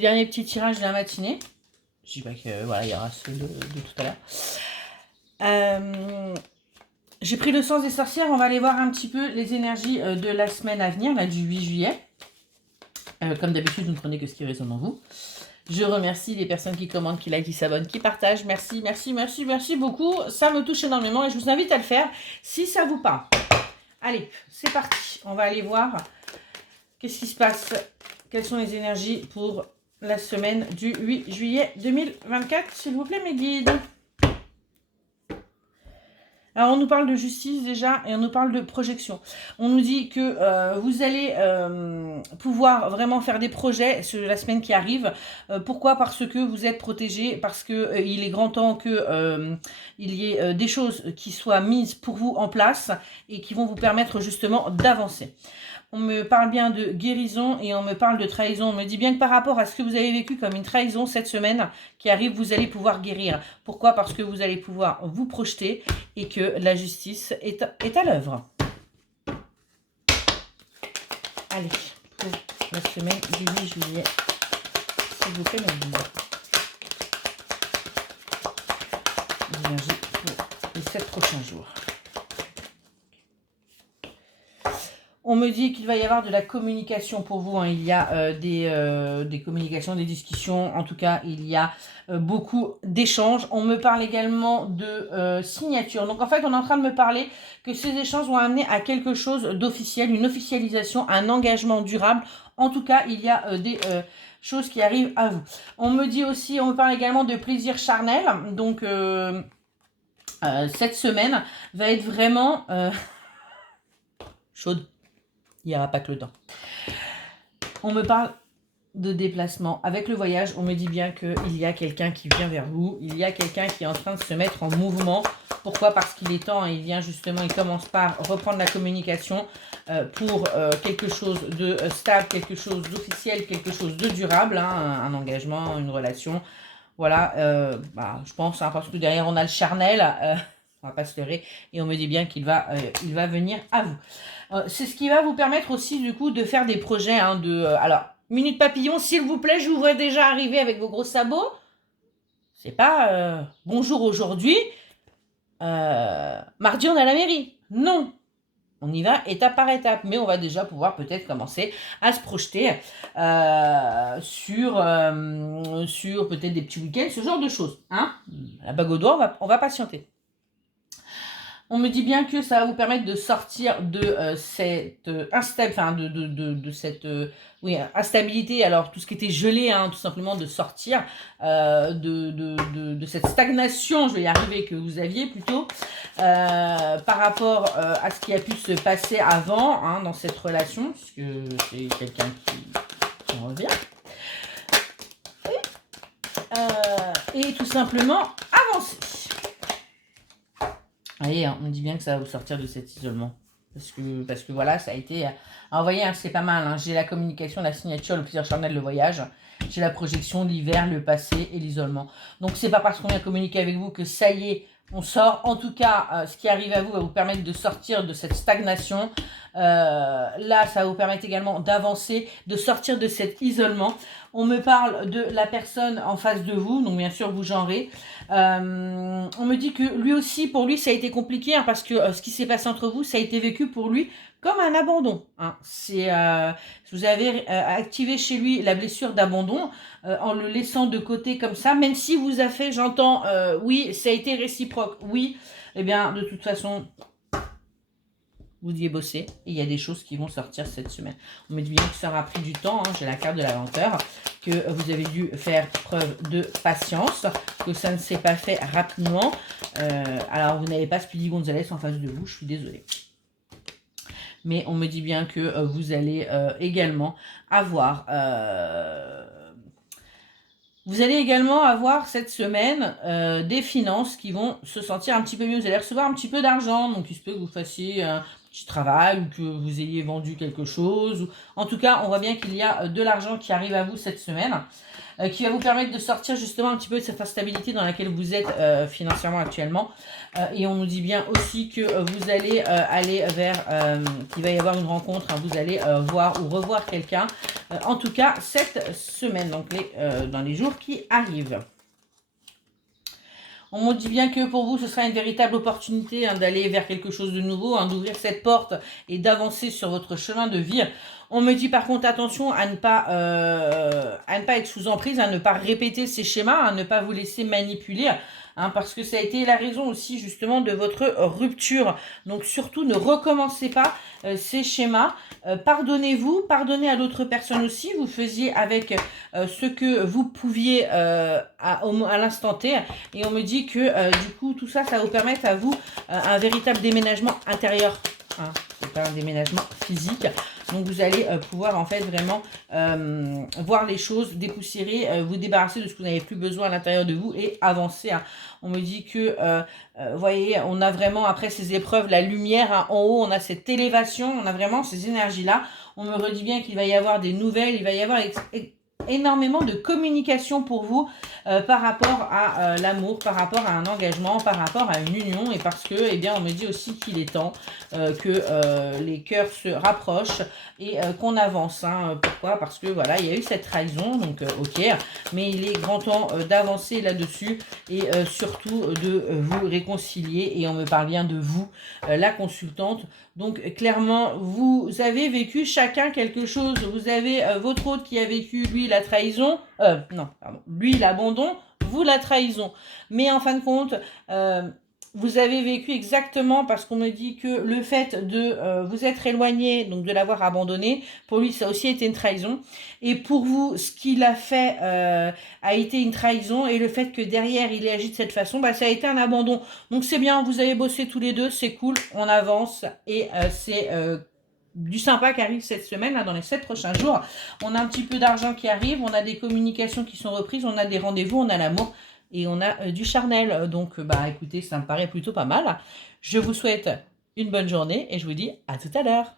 Dernier petit tirage de la matinée. Je dis pas que voilà, il y aura ceux de tout à l'heure. J'ai pris le sens des sorcières. On va aller voir un petit peu les énergies de la semaine à venir, là, du 8 juillet. Comme d'habitude, vous ne prenez que ce qui résonne en vous. Je remercie les personnes qui commandent, qui like, qui s'abonnent, qui partagent. Merci, merci, merci, merci beaucoup. Ça me touche énormément et je vous invite à le faire si ça vous parle. Allez, c'est parti. On va aller voir qu'est-ce qui se passe. Quelles sont les énergies pour la semaine du 8 juillet 2024, s'il vous plaît, mes guides. Alors, on nous parle de justice déjà et on nous parle de projection. On nous dit que vous allez pouvoir vraiment faire des projets la semaine qui arrive. Pourquoi? Parce que vous êtes protégés, parce que il est grand temps que il y ait des choses qui soient mises pour vous en place et qui vont vous permettre justement d'avancer. On me parle bien de guérison et on me parle de trahison. On me dit bien que par rapport à ce que vous avez vécu comme une trahison cette semaine qui arrive, vous allez pouvoir guérir. Pourquoi? Parce que vous allez pouvoir vous projeter et que la justice est à l'œuvre. Allez, pour la semaine du 8 juillet, s'il vous plaît, mes énergies pour les 7 prochains jours. On me dit qu'il va y avoir de la communication pour vous. Hein. Il y a des communications, des discussions. En tout cas, il y a beaucoup d'échanges. On me parle également de signature. Donc, en fait, on est en train de me parler que ces échanges vont amener à quelque chose d'officiel, une officialisation, un engagement durable. En tout cas, il y a des choses qui arrivent à vous. On me dit aussi, on me parle également de plaisir charnel. Donc, cette semaine va être vraiment chaude. Il n'y aura pas que le temps. On me parle de déplacement. Avec le voyage, on me dit bien qu'il y a quelqu'un qui vient vers vous. Il y a quelqu'un qui est en train de se mettre en mouvement. Pourquoi? Parce qu'il est temps. Il vient justement, il commence par reprendre la communication pour quelque chose de stable, quelque chose d'officiel, quelque chose de durable. Hein, un engagement, une relation. Voilà. Je pense, hein, parce que derrière, on a le charnel. On va pas se leurrer. Et on me dit bien qu'il va venir à vous. C'est ce qui va vous permettre aussi, du coup, de faire des projets. Hein, alors, Minute Papillon, s'il vous plaît, je vous vois déjà arriver avec vos gros sabots. C'est pas bonjour aujourd'hui. Mardi, on est à la mairie. Non. On y va étape par étape. Mais on va déjà pouvoir peut-être commencer à se projeter sur peut-être des petits week-ends, ce genre de choses. Hein, la bague au doigt, on va patienter. On me dit bien que ça va vous permettre de sortir de cette instabilité. Alors, tout ce qui était gelé, hein, tout simplement de sortir de cette stagnation, je vais y arriver, que vous aviez plutôt, par rapport à ce qui a pu se passer avant, hein, dans cette relation, puisque c'est quelqu'un qui en revient. Et tout simplement avancer. Allez, on me dit bien que ça va vous sortir de cet isolement. Parce que voilà, ça a été... Alors, vous voyez, hein, c'est pas mal. Hein. J'ai la communication, la signature, le plaisir charnel, le voyage. J'ai la projection, l'hiver, le passé et l'isolement. Donc, c'est pas parce qu'on vient communiquer avec vous que ça y est, on sort. En tout cas, ce qui arrive à vous va vous permettre de sortir de cette stagnation. Là, ça va vous permettre également d'avancer, de sortir de cet isolement. On me parle de la personne en face de vous, donc bien sûr vous genrez. On me dit que lui aussi, pour lui, ça a été compliqué, hein, parce que ce qui s'est passé entre vous, ça a été vécu pour lui comme un abandon. Hein. Vous avez activé chez lui la blessure d'abandon en le laissant de côté comme ça, même si vous a fait, j'entends, oui, ça a été réciproque, oui, eh bien, de toute façon... Vous deviez bosser et il y a des choses qui vont sortir cette semaine. On me dit bien que ça aura pris du temps. Hein, j'ai la carte de la lenteur. Que vous avez dû faire preuve de patience. Que ça ne s'est pas fait rapidement. Alors, vous n'avez pas Speedy Gonzalez en face de vous. Je suis désolée. Mais on me dit bien que vous allez également avoir... Vous allez également avoir cette semaine des finances qui vont se sentir un petit peu mieux. Vous allez recevoir un petit peu d'argent. Donc, il se peut que vous fassiez un petit travail ou que vous ayez vendu quelque chose. En tout cas, on voit bien qu'il y a de l'argent qui arrive à vous cette semaine. Qui va vous permettre de sortir justement un petit peu de cette instabilité dans laquelle vous êtes financièrement actuellement. Et on nous dit bien aussi que vous allez aller vers... qu'il va y avoir une rencontre. Hein, vous allez voir ou revoir quelqu'un en tout cas cette semaine, donc dans les jours qui arrivent. On me dit bien que pour vous, ce sera une véritable opportunité d'aller vers quelque chose de nouveau, d'ouvrir cette porte et d'avancer sur votre chemin de vie. On me dit par contre attention à ne pas être sous emprise, à ne pas répéter ces schémas, à ne pas vous laisser manipuler. Parce que ça a été la raison aussi justement de votre rupture. Donc surtout ne recommencez pas ces schémas. Pardonnez-vous, pardonnez à l'autre personne aussi. Vous faisiez avec ce que vous pouviez à l'instant T. Et on me dit que du coup tout ça, ça va vous permettre à vous un véritable déménagement intérieur. C'est pas un déménagement physique. Donc vous allez pouvoir en fait vraiment voir les choses, dépoussiérer, vous débarrasser de ce que vous n'avez plus besoin à l'intérieur de vous et avancer. On me dit que, vous voyez, on a vraiment après ces épreuves, la lumière en haut, on a cette élévation, on a vraiment ces énergies-là. On me redit bien qu'il va y avoir des nouvelles, il va y avoir énormément de communication pour vous par rapport à l'amour, par rapport à un engagement, par rapport à une union et parce que, eh bien, on me dit aussi qu'il est temps que les cœurs se rapprochent et qu'on avance. Pourquoi? Parce que voilà, il y a eu cette trahison, donc ok, mais il est grand temps d'avancer là-dessus et surtout de vous réconcilier et on me parle bien de vous, la consultante. Donc clairement, vous avez vécu chacun quelque chose. Vous avez votre hôte qui a vécu, lui, la trahison. Lui, l'abandon, vous, la trahison. Mais en fin de compte, vous avez vécu exactement parce qu'on me dit que le fait de vous être éloigné, donc de l'avoir abandonné, pour lui, ça a aussi été une trahison. Et pour vous, ce qu'il a fait a été une trahison. Et le fait que derrière, il ait agi de cette façon, ça a été un abandon. Donc c'est bien, vous avez bossé tous les deux, c'est cool, on avance. Et c'est du sympa qui arrive cette semaine, dans les 7 prochains jours. On a un petit peu d'argent qui arrive, on a des communications qui sont reprises, on a des rendez-vous, on a l'amour. Et on a du charnel. Donc, écoutez, ça me paraît plutôt pas mal. Je vous souhaite une bonne journée et je vous dis à tout à l'heure.